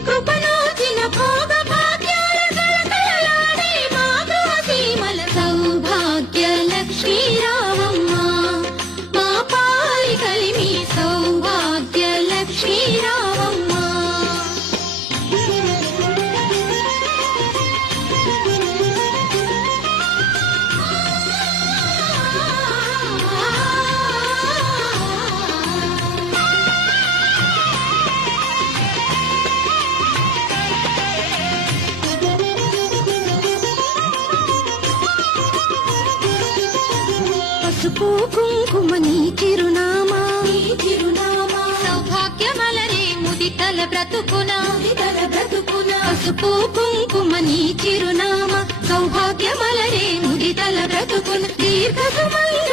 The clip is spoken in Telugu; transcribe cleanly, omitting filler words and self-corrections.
కృపణోచిన భోగ భాగ్యాల కళకళలాడే మా గృహసీమల సౌభాగ్య లక్ష్మీ రావమ్మ మా పాలి కలిమి సౌభాగ్య లక్ష్మీ రావమ్మ పసుపు కుంకుమ నీ చిరునామా సౌభాగ్యమలరే ముదితల బ్రతుకున పసుపు కుంకుమ నీ చిరునామా సౌభాగ్యమలరే ముదితల బ్రతుకున దీర్ఘ సుమంగళి